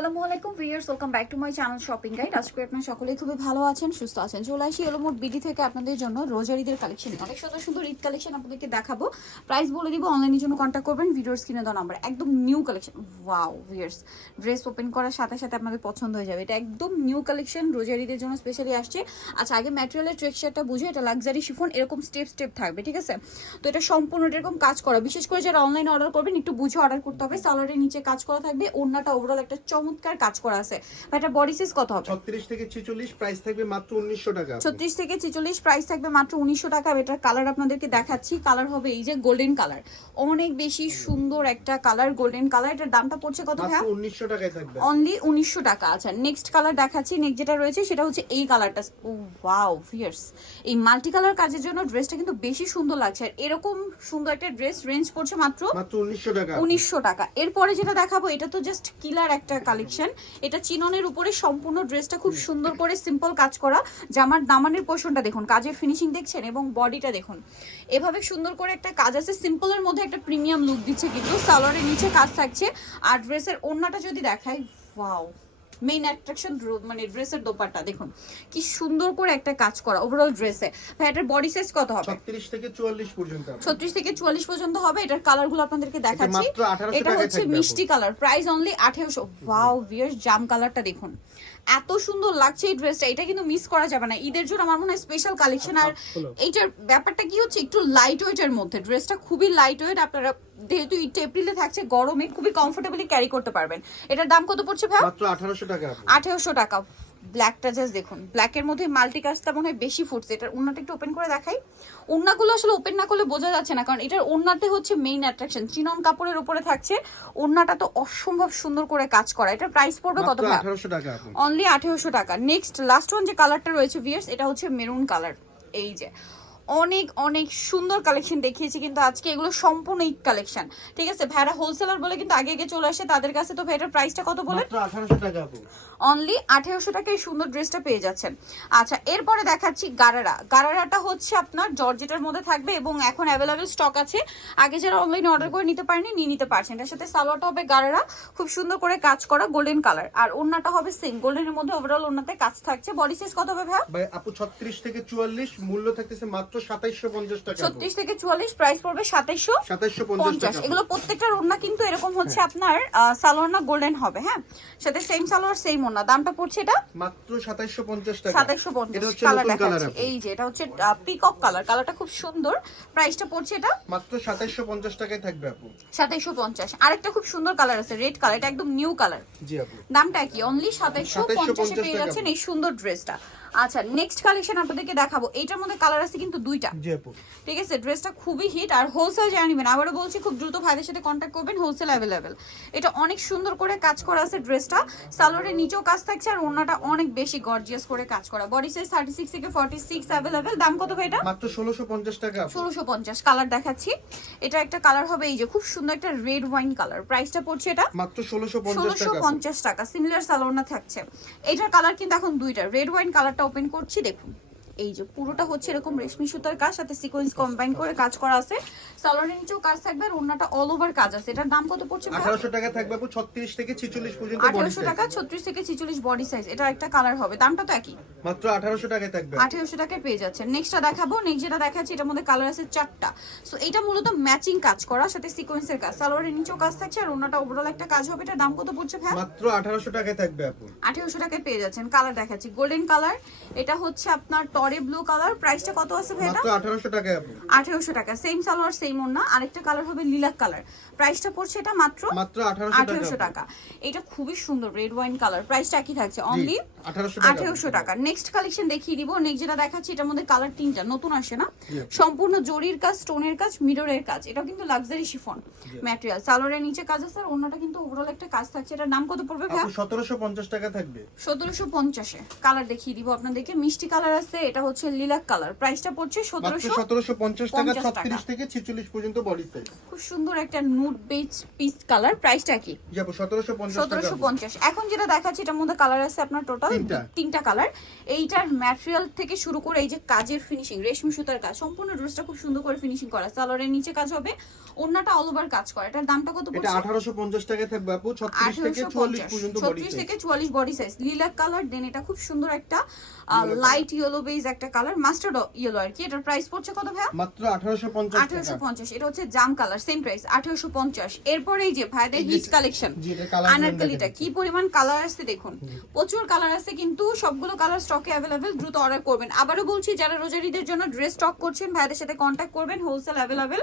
আসসালামু আলাইকুম viewers, welcome back to my channel shopping guide. আজকে আপনারা সকলেই খুবই ভালো আছেন, সুস্থ আছেন। চলে আসি এলোমোট বিডি থেকে আপনাদের জন্য রোজারিদের কালেকশন, অনেক সুন্দর সুন্দর ঈদ কালেকশন আপনাদেরকে দেখাবো। প্রাইস বলে দিব, অনলাইনের জন্য কন্ট্যাক্ট করবেন ভিডিওর স্ক্রিনে দেওয়া নাম্বার। একদম new collection. Wow viewers, dress open করার সাথে সাথে আপনাদের পছন্দ হয়ে যাবে। এটা একদম নিউ কালেকশন, রোজারিদের জন্য স্পেশালি আসছে। আচ্ছা, আগে ম্যাটেরিয়ালের টেক্সচারটা বুঝে, এটা লাক্সারি শিফন, এরকম স্টেপ স্টেপ থাকবে, ঠিক আছে? তো এটা সম্পূর্ণ এরকম কাজ করা, বিশেষ করে যারা অনলাইনে অর্ডার করবেন একটু বুঝে অর্ডার করতে হবে। সালোয়ারের নিচে কাজ করা থাকবে, ওড়নাটা ওভারঅল একটা চমৎকার কাজ করা আছে। এটা বডি সাইজ কত হবে? 36 থেকে 46, প্রাইস থাকবে মাত্র 1900 টাকা। 36 থেকে 46, প্রাইস থাকবে মাত্র 1900 টাকা। এটার কালার আপনাদেরকে দেখাচ্ছি। কালার হবে এই যে গোল্ডেন কালার, অনেক বেশি সুন্দর একটা কালার, গোল্ডেন কালার। এটার দামটা পড়ছে কত ভাই? মাত্র 1900 টাকায় থাকবে, অনলি 1900 টাকা। আচ্ছা, নেক্সট কালার দেখাচ্ছি। নেক্সট যেটা রয়েছে সেটা হচ্ছে এই কালারটা। ও ওয়াও ভিউয়ার্স, এই মাল্টি কালার কাজের জন্য ড্রেসটা কিন্তু বেশি সুন্দর লাগছে। আর এরকম সুন্দর একটা ড্রেস রেঞ্জ পড়ছে মাত্র 1900 টাকা। 1900 টাকা। এরপরে যেটা দেখাবো এটা তো জাস্ট কিলার একটা কালেকশন। এটা চিননের উপরে সম্পূর্ণ ড্রেসটা খুব সুন্দর করে সিম্পল কাজ করা। জামার দামানের পোর্শনটা দেখুন, কাজের ফিনিশিং দেখছেন, এবং বডিটা দেখুন এভাবে সুন্দর করে একটা কাজ আছে। সিম্পলের মধ্যে একটা প্রিমিয়াম লুক দিচ্ছে, কিন্তু সালোয়ারের নিচে কাজ থাকছে। আর ড্রেসের ওড়নাটা যদি দেখাই, ওয়াও, মেইন অ্যাট্রাকশন মানে ড্রেসের দোপাট্টা দেখুন কি সুন্দর করে একটা কাজ করা ওভারঅল ড্রেসে। ভাই এটার বডি সাইজ কত হবে? 36 থেকে 44 পর্যন্ত। 36 থেকে 44 পর্যন্ত হবে। এটার কালারগুলো আপনাদেরকে দেখাচ্ছি। মাত্র 1800 এটা টাকায় হচ্ছে থাকবে মিষ্টি colour, price only 1800। Wow viewers, জাম কালারটা দেখুন, এত সুন্দর লাগছে এই ড্রেসটা। এটা কিন্তু মিস করা যাবে না, ঈদের জন্য আমার মনে হয় স্পেশাল কালেকশন। আর এইটার ব্যাপারটা কি হচ্ছে, একটু লাইট ওয়েটের মধ্যে, ড্রেসটা খুবই লাইট ওয়েট। আপনারা যেহেতু এপ্রিলে থাকছে, গরমে খুবই কমফোর্টেবলি ক্যারি করতে পারবেন। এটার দাম কত পড়ছে ভাই? মাত্র 1800 টাকা। 1800 টাকা। ব্ল্যাকটা জাস্ট দেখুন, ব্ল্যাকের মধ্যে মাল্টি কাজটা মনে হয় বেশি ফুটছে। এটার ওড়নাটা একটু ওপেন করে দেখাই। ওড়নাগুলো আসলে ওপেন না করলে বোঝা যাচ্ছে না, কারণ এটার ওড়নাতে হচ্ছে মেইন অ্যাট্রাকশন। চিনন কাপড়ের উপরে থাকছে, ওড়নাটা তো অসম্ভব সুন্দর করে কাজ করা। এটার প্রাইস পড়বে কত ভাই? 1800 টাকা। অনলি 1800 টাকা। নেক্সট লাস্ট ওয়ান যে কালারটা রয়েছে ভিউয়ার্স, এটা হচ্ছে মেরুন কালার। এই যে অনেক অনেক সুন্দর কালেকশন দেখিয়েছি, কিন্তু আজকে এগুলো সম্পূর্ণ ঈদ কালেকশন, ঠিক আছে? ভাইরা হোলসেলার বলে কিন্তু আগে আগে চলে আসে তাদের কাছে। তো ভাইটার প্রাইসটা কত বলে? মাত্র 1800 টাকা। অনলি 1800 টাকায় সুন্দর ড্রেসটা পেয়ে যাচ্ছেন। আচ্ছা, এরপরে দেখাচ্ছি গারারা। গারারাটা হচ্ছে আপনার জর্জেটের মধ্যে থাকবে, এবং এখন অ্যাভেলেবেল স্টক আছে। আগে যারা অনলাইনে অর্ডার করে নিতে পারেনি, নিয়ে নিতে পারছেন। এটার সাথে সালোয়ারটা হবে গারারা, খুব সুন্দর করে কাজ করা গোল্ডেন কালার। আর ওড়নাটা হবে সেম গোল্ডেনের মধ্যে, ওভারঅল ওড়নাতে কাজ থাকছে। বডি সাইজ কত হবে ভাই? ভাই আপু 36 থেকে 44, মূল্য থাকতেছে মাত্র 2750 টাকা। 36 থেকে 44, প্রাইস পড়বে 2750 টাকা। এগুলো প্রত্যেকটার ওড়না কিন্তু এরকম হচ্ছে আপনার সালোয়ার না গোল্ডেন হবে, হ্যাঁ, সাথে সেম সালোয়ার সেম ওড়না। দামটা পড়ছে এটা মাত্র 2750 টাকা। 2750। এটা হচ্ছে কালার নতুন কালার। দেখাচ্ছি, এই যে এটা হচ্ছে পিকক কালার। কালারটা খুব সুন্দর। প্রাইসটা পড়ছে এটা মাত্র 2750 টাকায় থাকবে আপু। 2750। আরেকটা খুব সুন্দর কালার আছে, রেড কালার, এটা একদম নিউ কালার। জি আপু, দামটা কি? অনলি 2750 এ পেয়ে 2750 যাচ্ছেন এই সুন্দর ড্রেসটা। আচ্ছা, নেক্সট কালেকশন আপনাদেরকে দেখাবো। এইটার মধ্যে কালার আছে কিন্তু দুইটা, জি আপু। ঠিক আছে? ড্রেসটা খুবই হিট। আর হোলসেল জানিবেন, আবারও বলছি, খুব দ্রুত ভাইদের সাথে কন্ট্যাক্ট করবেন, হোলসেল অ্যাভেলেবেল। এটা অনেক সুন্দর করে কাজ করা আছে ড্রেসটা। সালোয়ারের নিচেও কাজ থাকছে, আর ওড়নাটা অনেক বেশি গর্জিয়াস করে কাজ করা। বডি সাইজ 36 থেকে 46 অ্যাভেলেবেল। দাম কত ভাই এটা? মাত্র 1650 টাকা। 1650। কালার দেখাচ্ছি। এটা একটা কালার হবে এই যে খুব সুন্দর একটা রেড ওয়াইন কালার। প্রাইসটা পড়ছে এটা মাত্র 1650 টাকা। 1650 টাকা। সিমিলার সালোয়ার থাকছে। এটার কালার কিন্তু এখন দুইটা। রেড ওয়াইন কালারটা ওপেন করছি, দেখুন এই যে পুরোটা হচ্ছে এরকম রেশমি সুতার কাজ, সাথে সিকোয়েন্স কম্বাইন করে কাজ করা আছে। সালোয়ারের নিচেও কাজ থাকবে, আর ওড়নাটা অল ওভার কাজ আছে। এটার দাম কত পড়ছে? 1800 টাকা থাকবে আপু। 36 থেকে 46 পর্যন্ত বডি 1800 সাইজ। টাকা। 36 থেকে 46 বডি সাইজ। এটা একটা কালার হবে, দামটা তো একই, মাত্র 1800 টাকায় থাকবে। 1800 টাকায় পেয়ে যাচ্ছেন। নেক্সটটা দেখাবো। নেক্সট যেটা দেখাচ্ছি, এটার মধ্যে কালার আছে 4টা। সো এটা মূলত ম্যাচিং কাজ করা, সাথে সিকোয়েন্সের কাজ। সালোয়ারের নিচেও কাজ থাকছে, আর ওড়নাটা ওভারঅল একটা কাজ হবে। এটার দাম কত পড়ছে ভাই? মাত্র 1800 টাকায় থাকবে আপু। 1800 টাকায় পেয়ে যাচ্ছেন। কালার দেখাচ্ছি গোল্ডেন কালার। এটা হচ্ছে আপনার টরে ব্লু কালার। প্রাইসটা কত আছে ভাই? এটা মাত্র 1800 টাকায় আপু। 1800 টাকা। সেম সালোয়ার সেম ওড়না। আরেকটা কালার হবে লিলাক কালার। প্রাইসটা পড়ছে এটা মাত্র 1800 টাকা। এটা খুবই সুন্দর রেড ওয়াইন কালার। প্রাইসটা কি থাকছে? অনলি 1800 টাকা। নেক্সট কালেকশন দেখিয়ে দিব। নেক্সট যেটা দেখাচ্ছি, এটার মধ্যে কালার 3টা, নতুন আসে না, সম্পূর্ণ জরির কাজ, স্টোনের কাজ, মিররের কাজ। এটা কিন্তু লাক্সারি শিফন ম্যাটেরিয়াল। সালোয়ারের নিচে কাজ আছে, আর ওড়নাটা কিন্তু ওভারঅল একটা কাজ থাকছে। এটার নাম কত পড়বে ভাই? 1750 টাকা থাকবে। 1750 এ। কালার দেখিয়ে দিব আপনাদেরকে। মিষ্টি কালার আছে, এটা হচ্ছে লিলাক কালার, প্রাইসটা পড়ছে মাত্র 1750 টাকা, 36 থেকে 46 পর্যন্ত বডি সাইজ। খুব সুন্দর একটা নুড বেজ পিস কালার, প্রাইসটা কি? যাবো 1750 টাকা। 1750। এখন যেটা দেখাচ্ছি এটার মধ্যে কালার আছে আপনার টোটাল তিনটা কালার। এইটার ম্যাটেরিয়াল থেকে শুরু করে এই যে কাজের ফিনিশিং, রেশমি সুতার কাজ, সম্পূর্ণ ড্রেসটা খুব সুন্দর করে ফিনিশিং করা। সালোয়ারের নিচে কাজ হবে, ওন্নাটা অল ওভার কাজ করা। এটার দামটা কত পড়ছে? এটা 1850 টাকা থাকবে আপু, 36 থেকে 44 পর্যন্ত বডি 36 সাইজ। থেকে 44 বডি সাইজ, লিলাক কালার। দেন এটা খুব সুন্দর একটা লাইট ইয়েলো বেজ একটা কালার, মাস্টার্ড ইয়েলো আর কি। এটার প্রাইস পড়ছে কত ভাইয়া? মাত্র 1850 টাকা। 1850। এটা হচ্ছে জাম কালার, সেম প্রাইস 1850। এরপরে এই যে ভাইদের হিট কালেকশন জি, এটা কালার আনারকলিটা, কি পরিমাণ কালার আছে দেখুন, প্রচুর কালার আছে, কিন্তু সবগুলো কালার স্টকে অ্যাভেলেবেল। দ্রুত অর্ডার করবেন। আবারও বলছি, যারা রোজারিদের জন্য ড্রেস স্টক করছেন ভাইদের সাথে কন্ট্যাক্ট করবেন, হোলসেল অ্যাভেলেবেল,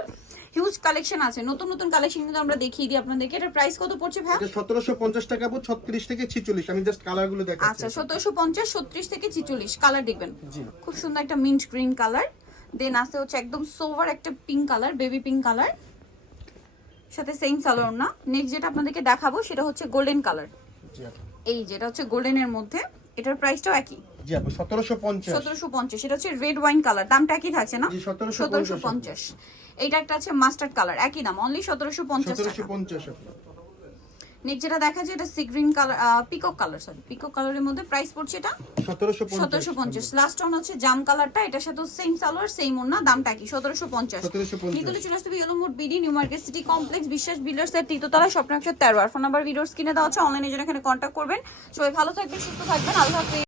হিউজ কালেকশন আছে, নতুন নতুন কালেকশন কিন্তু আমরা দেখিয়ে দিই আপনাদেরকে। এটার প্রাইস কত পড়ছে ভাই? এটা 1750 টাকা আপু, 36 থেকে 46। আমি জাস্ট কালারগুলো দেখাচ্ছি। আচ্ছা, 1750, 36 থেকে 46 কালার দেখবেন। জি, খুব সুন্দর একটা মিন্ট গ্রিন কালার। দেন আছে হচ্ছে একদম সোভার একটা pink colour, baby pink colour, সাথে সেম সালোয়ার না। নেক্সট যেটা আপনাদেরকে দেখাবো সেটা হচ্ছে গোল্ডেন কালার। জি আপু। এই যেটা হচ্ছে গোল্ডেনের মধ্যে, এটার প্রাইসটাও একই, জি আপু 1750। 1750। এটা হচ্ছে রেড ওয়াইন কালার, দামটা একই থাকছে না? জি, 1750। এইটা একটা আছে মাস্টার্ড কালার, একই দাম, অনলি 1750 টাকা। 1750 আপু। নেক্সট যেটা দেখা যায় এটা sea green colour, peacock colour, sorry peacock কালারের মধ্যে প্রাইস পড়ছে এটা 1750। লাস্ট ওয়ান হচ্ছে জাম কালারটা, এটার সাথে সেম সালোয়ার সেম ওন্না, দামটা কি? 1750। 1750। নিতুলে চলে আসতে হবে yellow mode BD, new market city complex, বিশ্বাস বিল্ডার্স এর তৃতীয়তলা, স্বপ্ন 113। আর ফোন নাম্বার ভিডিওস কিনে দেওয়া হচ্ছে, অনলাইনে জন্য এখানে কন্ট্যাক্ট করবেন। সবাই ভালো থাকবেন, সুস্থ থাকবেন, আল্লাহ হাফেজ।